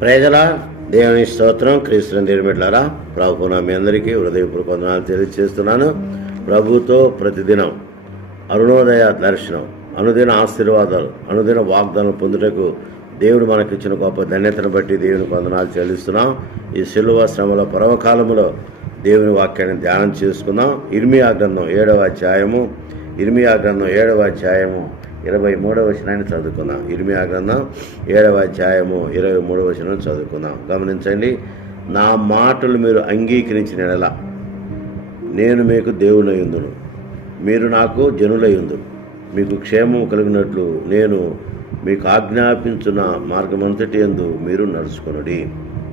ప్రజల దేవుని స్తోత్రం క్రీస్తుని దేవుడిలారా ప్రభున మీ అందరికీ హృదయపూర్వక వందనాలు తెలియజేస్తున్నాను ప్రభుతో ప్రతిదినం అరుణోదయ దర్శనం అనుదిన ఆశీర్వాదాలు అనుదిన వాగ్దానం పొందుటకు దేవుడు మనకిచ్చిన గొప్ప ధన్యతను బట్టి దేవుని వందనాలు చెల్లిస్తున్నాం. ఈ సిలువ శ్రమల పర్వకాలములో దేవుని వాక్యాన్ని ధ్యానం చేసుకుందాం. ఇర్మియా గ్రంథం ఏడవ అధ్యాయము ఇర్మియా గ్రంథం ఏడవ అధ్యాయము ఇరవై మూడవ వచనాన్ని చదువుకుందాం. ఇరిమియా గ్రంథం ఏడవ అధ్యాయము ఇరవై మూడవ వచనం చదువుకుందాం. గమనించండి నా మాటలు మీరు అంగీకరించిన ఎడల నేను మీకు దేవునయుందును మీరు నాకు జనులయుందును మీకు క్షేమం కలిగినట్లు నేను మీకు ఆజ్ఞాపించిన మార్గమంతటి ఎందు మీరు నడుచుకునుడి.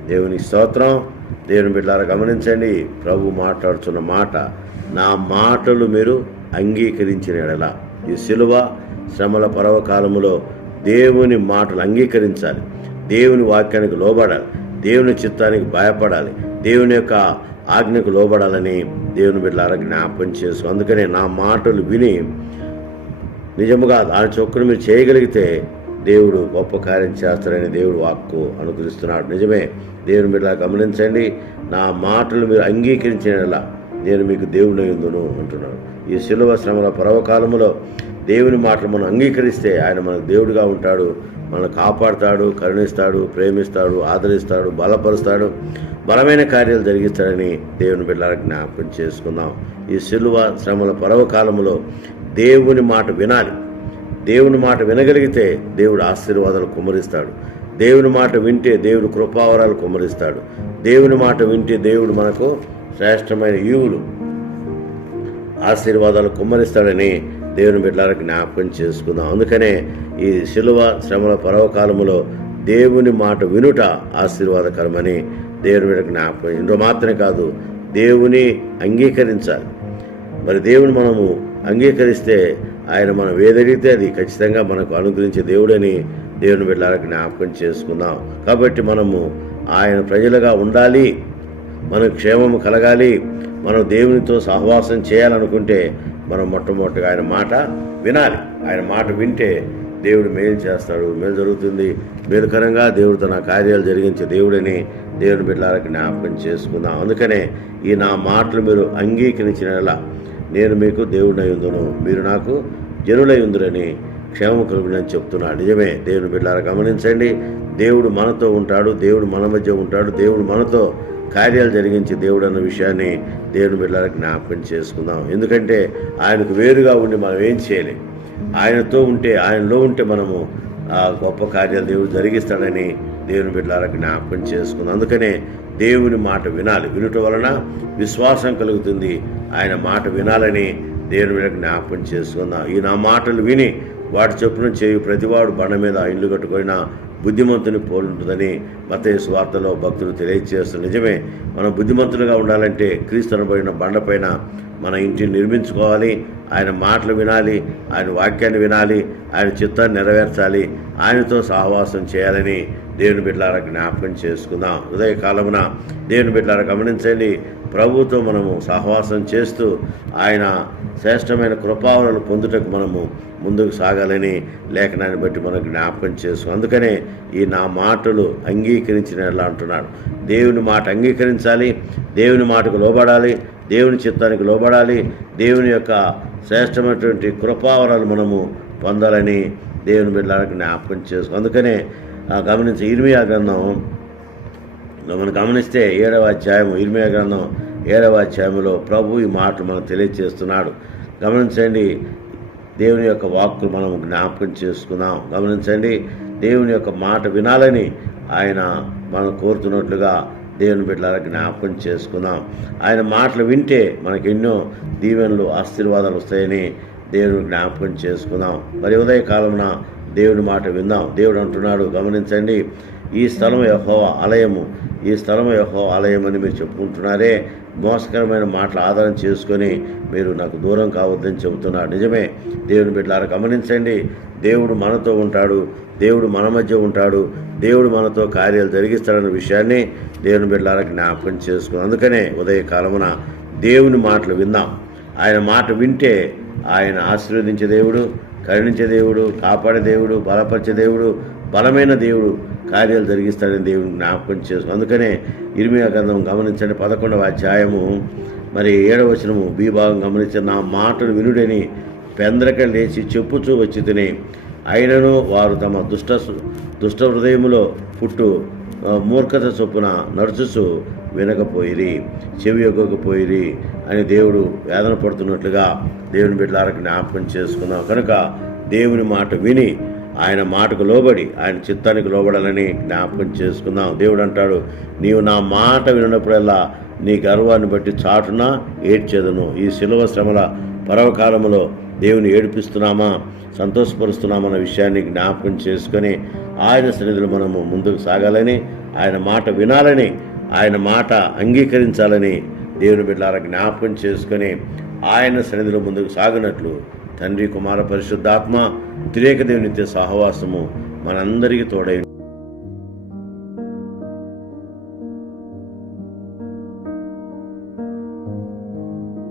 దేవుని స్తోత్రం. దేవుని బిడ్డారా గమనించండి ప్రభు మాట్లాడుతున్న మాట నా మాటలు మీరు అంగీకరించిన ఎడల ఈ సిలువ శ్రమల పర్వకాలములో దేవుని మాటలు అంగీకరించాలి. దేవుని వాక్యానికి లోబడాలి. దేవుని చిత్తానికి భయపడాలి. దేవుని యొక్క ఆజ్ఞకు లోబడాలని దేవుని బిడ్డలారా జ్ఞాపం చేసు అందుకనే నా మాటలు విని నిజముగా దాని చొప్పున మీరు చేయగలిగితే దేవుడు గొప్ప కార్యం చేస్తారని దేవుడు వాక్కు అనుగ్రహిస్తున్నాడు. నిజమే దేవుని మీరు గమనించండి. నా మాటలు మీరు అంగీకరించిన నేను మీకు దేవుడు ఉందును అంటున్నాడు ఈ శిలువ శ్రమల పర్వకాలములో దేవుని మాటలు మనం అంగీకరిస్తే ఆయన మనకు దేవుడిగా ఉంటాడు. మనల్ని కాపాడుతాడు కరుణిస్తాడు ప్రేమిస్తాడు ఆదరిస్తాడు బలపరుస్తాడు. బలమైన కార్యాలు జరిగిస్తాడని దేవుని బిడ్డల జ్ఞాపకం చేసుకుందాం. ఈ శిలువ శ్రమల పర్వకాలములో దేవుని మాట వినాలి. దేవుని మాట వినగలిగితే దేవుడు ఆశీర్వాదాలు కుమరిస్తాడు దేవుని మాట వింటే దేవుడు కృపావరాలు కుమరిస్తాడు దేవుని మాట వింటే దేవుడు మనకు శ్రేష్టమైన ఈవులు. ఆశీర్వాదాలు కుమ్మరిస్తాడని దేవుని బిడ్డలకు జ్ఞాపకం చేసుకుందాం. అందుకనే ఈ శిలువ శ్రమల పర్వకాలములో దేవుని మాట వినుట ఆశీర్వాదకరమని దేవుని బిడ్డకు జ్ఞాపకం ఇందులో మాత్రమే కాదు దేవుని అంగీకరించాలి. మరి దేవుని మనము అంగీకరిస్తే ఆయన మనం ఏదడిగితే అది ఖచ్చితంగా మనకు అనుగ్రహించే దేవుడని దేవుని బిడ్డలకు జ్ఞాపకం చేసుకుందాం. కాబట్టి మనము ఆయన ప్రజలుగా ఉండాలి మనకు క్షేమము కలగాలి మనం దేవునితో సహవాసం చేయాలనుకుంటే మనం మొట్టమొదటిగా ఆయన మాట వినాలి. ఆయన మాట వింటే దేవుడు మేలు చేస్తాడు. మేలు జరుగుతుంది. మేలుకరంగా దేవుడు తన కార్యాలు జరిగించే దేవుడని దేవుని బిడ్డలకు జ్ఞాపకం చేసుకుందాం. అందుకనే ఈ నా మాటలు మీరు అంగీకరించిన నేను మీకు దేవుడై ఉందును మీరు నాకు జనులై ఉందిరని క్షేమం కలుగునని చెప్తున్నాడు. నిజమే దేవుని బిడ్డలారా గమనించండి. దేవుడు మనతో ఉంటాడు. దేవుడు మన మధ్య ఉంటాడు. దేవుడు మనతో కార్యాలు జరిగించే దేవుడు అన్న విషయాన్ని దేవుని బిడ్డలకు జ్ఞాపకం చేసుకుందాం. ఎందుకంటే ఆయనకు వేరుగా ఉండి మనం ఏం చేయలేం. ఆయనతో ఉంటే ఆయనలో ఉంటే మనము ఆ గొప్ప కార్యాలు దేవుడు జరిగిస్తాడని దేవుని బిడ్డలకు జ్ఞాపకం చేసుకుందాం. అందుకనే దేవుని మాట వినాలి. వినుట వలన విశ్వాసం కలుగుతుంది. ఆయన మాట వినాలని దేవుని మీద జ్ఞాపకం చేసుకుందాం. ఈ నా మాటలు విని వాటి చొప్పున చేయు ప్రతివాడు బండ మీద ఇల్లు కట్టుకొని బుద్ధిమంతుని పోలుంటుందని మత స్వార్థలో భక్తులు తెలియజేస్తున్న నిజమే. మనం బుద్ధిమంతులుగా ఉండాలంటే క్రీస్తు అనబడిన బండపైన మన ఇంటిని నిర్మించుకోవాలి. ఆయన మాటలు వినాలి ఆయన వాక్యాన్ని వినాలి ఆయన చిత్తాన్ని నెరవేర్చాలి ఆయనతో సహవాసం చేయాలని దేవుని బిడ్డలారా జ్ఞాపకం చేసుకుందాం. ఉదయకాలమున దేవుని బిడ్డలారా గమనించండి ప్రభుతో మనము సహవాసం చేస్తూ ఆయన శ్రేష్టమైన కృపావరలు పొందుటకు మనము ముందుకు సాగాలని లేఖనాన్ని బట్టి మనకు జ్ఞాపకం చేసుకో అందుకనే ఈ నా మాటలు అంగీకరించిన ఎలా అంటున్నాడు. దేవుని మాట అంగీకరించాలి దేవుని మాటకు లోబడాలి దేవుని చిత్తానికి లోబడాలి దేవుని యొక్క శ్రేష్టమైనటువంటి కృపావరాలు మనము పొందాలని దేవుని బిడ్డలకు జ్ఞాపకం చేసుకో అందుకనే గమనించి ఇర్మియా గ్రంథం మనం గమనిస్తే ఏడవ అధ్యాయము ఇర్మియా గ్రంథం ఏడవ అధ్యాయంలో ప్రభు ఈ మాటలు మనకు తెలియజేస్తున్నాడు. గమనించండి దేవుని యొక్క వాక్కులు మనం జ్ఞాపకం చేసుకుందాం. గమనించండి దేవుని యొక్క మాట వినాలని ఆయన మనం కోరుతున్నట్లుగా దేవుని బిడ్డలారా జ్ఞాపకం చేసుకుందాం. ఆయన మాటలు వింటే మనకెన్నో ఎన్నో దీవెనలు ఆశీర్వాదాలు వస్తాయని దేవుని జ్ఞాపకం చేసుకుందాం. మరి ఉదయకాలమున దేవుని మాట విందాం. దేవుడు అంటున్నాడు గమనించండి ఈ స్థలం యహో ఆలయము. ఈ స్థలం యహో ఆలయం అని మీరు చెప్పుకుంటున్నారే. మోసకరమైన మాటలు ఆధారం చేసుకొని మీరు నాకు దూరం కావద్దని చెబుతున్నారు. నిజమే దేవుని బిడ్డలారా గమనించండి. దేవుడు మనతో ఉంటాడు. దేవుడు మన మధ్య ఉంటాడు. దేవుడు మనతో కార్యాలు జరిగిస్తాడన్న విషయాన్ని దేవుని బిడ్డలారా జ్ఞాపకం చేసుకుని అందుకనే ఉదయకాలమున దేవుని మాటలు విందాం ఆయన మాట వింటే ఆయన ఆశీర్వదించే దేవుడు కరుణించే దేవుడు కాపాడే దేవుడు బలపరిచే దేవుడు బలమైన దేవుడు కార్యాలు జరిగిస్తాడని దేవుని జ్ఞాపకం చేసుకో అందుకనే ఇరిమియా గ్రంథం గమనించండి. పదకొండవ అధ్యాయము మరి ఏడవ వచనము భీభాగం గమనించిన నా మాటను వినుడని పెందరక లేచి చెప్పుచూ వచ్చి తిని అయినను వారు తమ దుష్ట దుష్ట హృదయములో పుట్టు మూర్ఖత చొప్పున నడుచుచు వినకపోయిరి చెవి ఎగ్గకపోయిరి అని దేవుడు వేదన పడుతున్నట్లుగా దేవుని బిడ్డలారకు జ్ఞాపకం చేసుకున్నాం కనుక దేవుని మాట విని ఆయన మాటకు లోబడి ఆయన చిత్తానికి లోబడాలని జ్ఞాపకం చేసుకుందాం. దేవుడు అంటాడు నీవు నా మాట వినప్పుడల్లా నీ గర్వాన్ని బట్టి చాటున ఏడ్చేదను. ఈ శిలువ శ్రమల పరవకాలములో దేవుని ఏడిపిస్తున్నామా సంతోషపరుస్తున్నామన్న విషయాన్ని జ్ఞాపకం చేసుకొని ఆయన సన్నిధిలో మనము ముందుకు సాగాలని ఆయన మాట వినాలని ఆయన మాట అంగీకరించాలని దేవుని బిడ్డారా జ్ఞాపకం చేసుకొని ఆయన సన్నిధిలో ముందుకు సాగినట్లు. తండ్రి కుమార పరిశుద్ధాత్మ త్రిరేకదేవునితో సహవాసము మనందరికీ తోడై